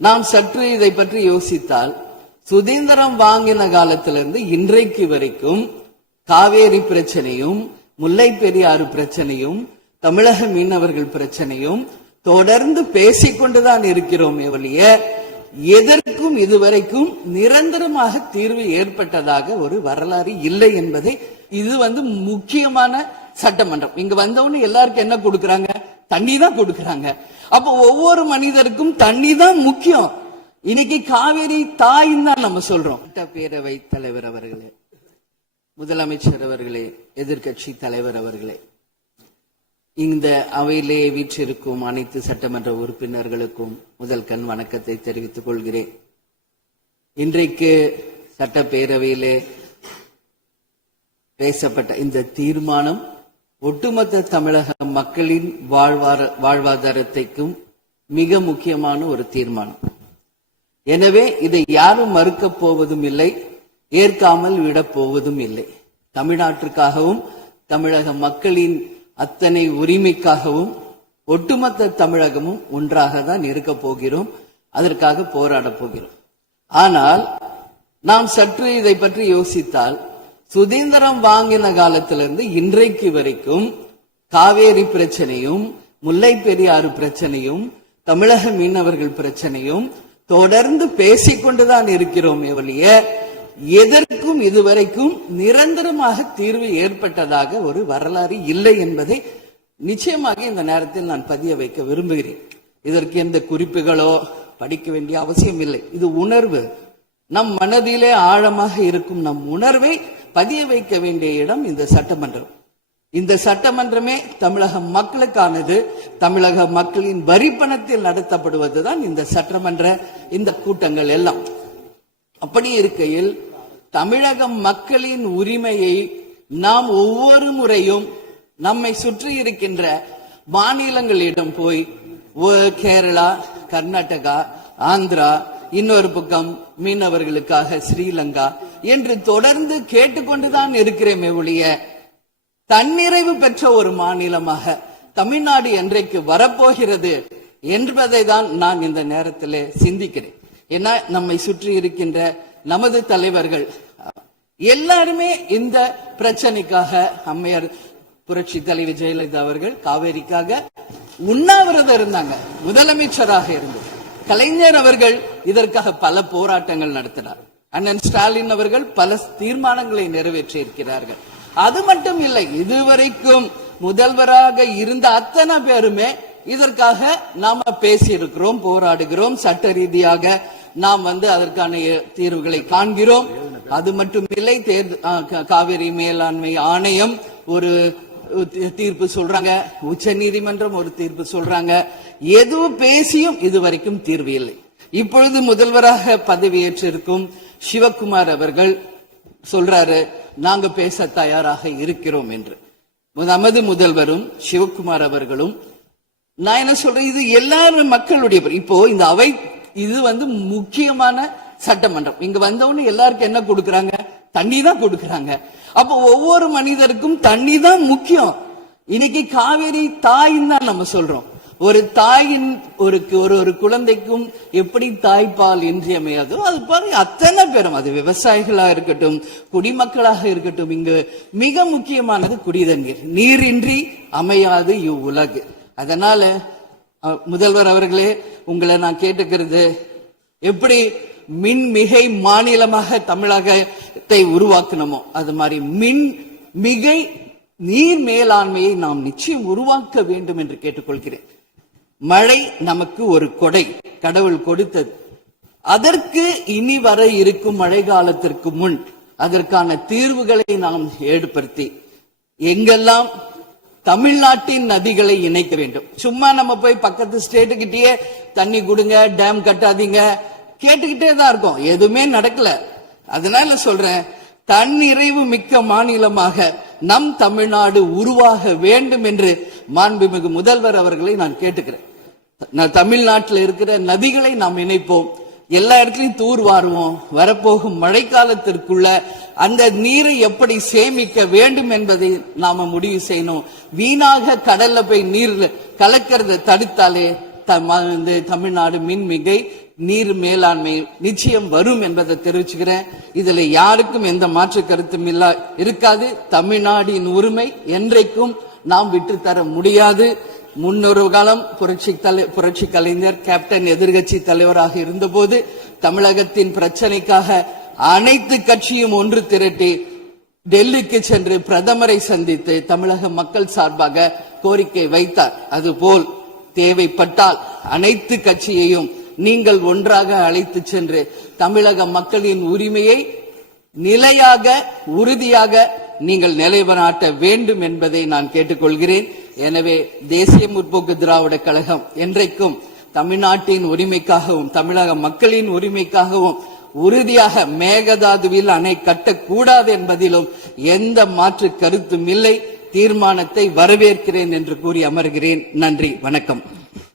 நாம் சற்று இதை பற்றி யோசித்தால், சுதந்திரம் வாங்கின காலத்திலிருந்து இன்றைக்கு வரைக்கும் காவேரி பிரச்சனையும், முல்லை பெரியாறு பிரச்சனையும், தமிழக மீனவர்கள் பிரச்சனையும் தொடர்ந்து பேசிக்கொண்டுதான் இருக்கிறோம். ஒழிய எதற்கும் இதுவரைக்கும் நிரந்தரமாக தீர்வு ஏற்பட்டதாக ஒரு வரலாறு இல்லை என்பதை, இது முக்கியமான சட்டமன்றம். இங்க வந்தவொன்னு எல்லாருக்கும் என்ன கொடுக்கறாங்க? தண்ணி தான் கொடுக்கறாங்க. அப்ப ஒவ்வொரு மனிதருக்கும் தண்ணி தான் முக்கியம். இன்னைக்கு காவேரி தாயின்னு தான் நம்ம சொல்றோம். சட்டப்பேரவை தலைவர் அவர்களே, முதலமைச்சர் அவர்களே, எதிர்கட்சி தலைவர் அவர்களே, இந்த அவையிலே வீற்றிருக்கும் அனைத்து சட்டமன்ற உறுப்பினர்களுக்கும் முதல் கண் வணக்கத்தை தெரிவித்துக் கொள்கிறேன். இன்றைக்கு சட்டப்பேரவையிலே பேசப்பட்ட இந்த தீர்மானம் ஒட்டுமொத்த தமிழக மக்களின் வாழ்வாதாரத்திற்கும் மிக முக்கியமான ஒரு தீர்மானம். எனவே இதை யாரும் மறுக்கப் போவதும் இல்லை, ஏற்காமல் விடப் போவதும் இல்லை. தமிழ்நாட்டிற்காகவும் தமிழக மக்களின் அத்தனை உரிமைக்காகவும் ஒட்டுமொத்த தமிழகமும் ஒன்றாக தான் இருக்க போகிறோம். அதற்காக போராட போகிறோம். ஆனால் நாம் சற்று இதை பற்றி யோசித்தால், சுதந்திரம் வாங்கின காலத்திலிருந்து இன்றைக்கு வரைக்கும் காவேரி பிரச்சனையும், முல்லை பெரியாறு பிரச்சனையும், தமிழக மீனவர்கள் பிரச்சனையும் தொடர்ந்து பேசிக்கொண்டுதான் இருக்கிறோம். ஒழிய எதற்கும் இதுவரைக்கும் நிரந்தரமாக தீர்வு ஏற்பட்டதாக ஒரு வரலாறு இல்லை என்பதை நிச்சயமாக இந்த நேரத்தில் நான் பதிய வைக்க விரும்புகிறேன். இதற்கு எந்த குறிப்புகளோ படிக்க வேண்டிய அவசியம் இல்லை. இது உணர்வு, நம் மனதிலே ஆழமாக இருக்கும் நம் உணர்வை பதிய வைக்க வேண்டிய இடம் இந்த சட்டமன்றம். இந்த சட்டமன்றமே தமிழக மக்களுக்கானது. தமிழக மக்களின் வரி பணத்தில் நடத்தப்படுவதுதான் இந்த சட்டமன்ற இந்த கூட்டங்கள் எல்லாம். அப்படி இருக்கையில் தமிழக மக்களின் உரிமையை நாம் ஒவ்வொரு முறையும் நம்மை சுற்றி இருக்கின்ற மாநிலங்களிடம் போய், கேரளா, கர்நாடகா, ஆந்திரா, இன்னொரு பக்கம் மீனவர்களுக்காக ஸ்ரீலங்கா என்று தொடர்ந்து கேட்டுக்கொண்டுதான் இருக்கிறேமே ஒழிய தன்னிறைவு பெற்ற ஒரு மாநிலமாக தமிழ்நாடு என்றைக்கு வரப்போகிறது என்பதை தான் நான் இந்த நேரத்தில் சிந்திக்கிறேன். ஏன்னா நம்மை சுற்றி இருக்கின்ற நமது தலைவர்கள் எல்லாருமே இந்த பிரச்சனைக்காக, அம்மையார் புரட்சி தலைவர் ஜெயலலிதா அவர்கள் காவேரிக்காக உண்ணாவிரதம் இருந்தாங்க, முதலமைச்சராக இருந்தது. கலைஞர் அவர்கள் இதற்காக பல போராட்டங்கள் நடத்தினார். அண்ணன் ஸ்டாலின் அவர்கள் பல தீர்மானங்களை நிறைவேற்றி இருக்கிறார்கள். அது மட்டும் இல்லை, இதுவரைக்கும் முதல்வராக இருந்த அத்தனை பேருமே இதற்காக நாம பேசியிருக்கிறோம், போராடுகிறோம், சட்ட ரீதியாக நாம் அதற்கான தீர்வுகளை காண்கிறோம். அது மட்டும் இல்லை, காவிரி மேலாண்மை ஆணையம் ஒரு தீர்ப்பு சொல்றாங்க, உச்ச நீதிமன்றம் ஒரு தீர்ப்பு சொல்றாங்க. எதுவும் பேசியும் இதுவரைக்கும் தீர்வு இல்லை. இப்பொழுது முதல்வராக பதவியேற்றிருக்கும் சிவகுமார் அவர்கள் சொல்றாரு, நாங்க பேச தயாராக இருக்கிறோம் என்று. நமது முதல்வரும் சிவகுமார் அவர்களும், நான் என்ன சொல்றேன், இது எல்லாரும் மக்களுடைய, இப்போ இந்த அவை இது முக்கியமான சட்டமன்றம். இங்க வந்தவொன்னு எல்லாருக்கும் என்ன கொடுக்கறாங்க? தண்ணி தான் கொடுக்கறாங்க. அப்ப ஒவ்வொரு மனிதருக்கும் தண்ணி தான் முக்கியம். இன்னைக்கு காவேரி தாயின்னு தான் நம்ம சொல்றோம். ஒரு தாயின் ஒரு குழந்தைக்கும் எப்படி தாய்ப்பால் இன்றியமையாதோ அது பாருங்க, அத்தனை பேரும், அது விவசாயிகளா இருக்கட்டும், குடிமக்களாக இருக்கட்டும், இங்கு மிக முக்கியமானது குடிதண்ணீர். நீரின்றி அமையாது இவ்வுலகு. அதனால முதல்வர் அவர்களே, உங்களை நான் கேட்டுக்கிறது, எப்படி மின்மிகை மாநிலமாக தமிழகத்தை உருவாக்கணுமோ அது மாதிரி மின்மிகை நீர் மேலாண்மையை நாம் நிச்சயம் உருவாக்க வேண்டும் என்று கேட்டுக்கொள்கிறேன். மழை நமக்கு ஒரு கொடை, கடவுள் கொடுத்தது. அதற்கு இனி வர இருக்கும் மழை காலத்திற்கு முன் அதற்கான தீர்வுகளை நாம் ஏற்படுத்தி எங்கெல்லாம் தமிழ்நாட்டின் நதிகளை இணைக்க வேண்டும். சும்மா நம்ம போய் பக்கத்து ஸ்டேட்டுக்கிட்டே தண்ணி கொடுங்க, டேம் கட்டாதீங்க கேட்டுக்கிட்டே தான் இருக்கோம், எதுவுமே நடக்கல. அதனால சொல்றேன், தன்னிறைவு மிக்க மாநிலமாக நம் தமிழ்நாடு உருவாக வேண்டும் என்று மாண்புமிகு முதல்வர் அவர்களை நான் கேட்டுக்கிறேன். தமிழ்நாட்டில் இருக்கிற நதிகளை நாம் இணைப்போம், எல்லா இடத்துலையும் தூர்வாருவோம். வரப்போகும் மழைக்காலத்திற்குள்ள அந்த நீரை எப்படி சேமிக்க வேண்டும் என்பதை நாம முடிவு செய்யணும். வீணாக கடல்ல போய் நீர் கலக்கிறத தடுத்தாலே தமிழ்நாடு மின்மிகை நீர் மேலாண்மை நிச்சயம் வரும் என்பதை தெரிவிச்சுக்கிறேன். இதுல யாருக்கும் எந்த மாற்று கருத்தும் இருக்காது. தமிழ்நாடின் உரிமை என்றைக்கும் நாம் விட்டுத்தர முடியாது. முன்னொரு காலம் புரட்சி கலைஞர் கேப்டன் எதிர்கட்சி தலைவராக இருந்தபோது தமிழகத்தின் பிரச்சனைக்காக அனைத்து கட்சியும் ஒன்று திரட்டி டெல்லிக்கு சென்று பிரதமரை சந்தித்து தமிழக மக்கள் சார்பாக கோரிக்கை வைத்தார். அதுபோல் தேவைப்பட்டால் அனைத்து கட்சியையும் நீங்கள் ஒன்றாக அழைத்து சென்று தமிழக மக்களின் உரிமையை நிலையாக உறுதியாக நீங்கள் நிலைநாட்ட வேண்டும் என்பதை நான் கேட்டுக்கொள்கிறேன். எனவே தேசிய முற்போக்கு திராவிட கழகம் என்றைக்கும் தமிழ்நாட்டின் உரிமைக்காகவும் தமிழக மக்களின் உரிமைக்காகவும் உறுதியாக மேகதாதுவில் அணை கட்டக்கூடாது என்பதிலும் எந்த மாற்று கருத்தும் இல்லை. தீர்மானத்தை வரவேற்கிறேன் என்று கூறி அமர்கிறேன். நன்றி, வணக்கம்.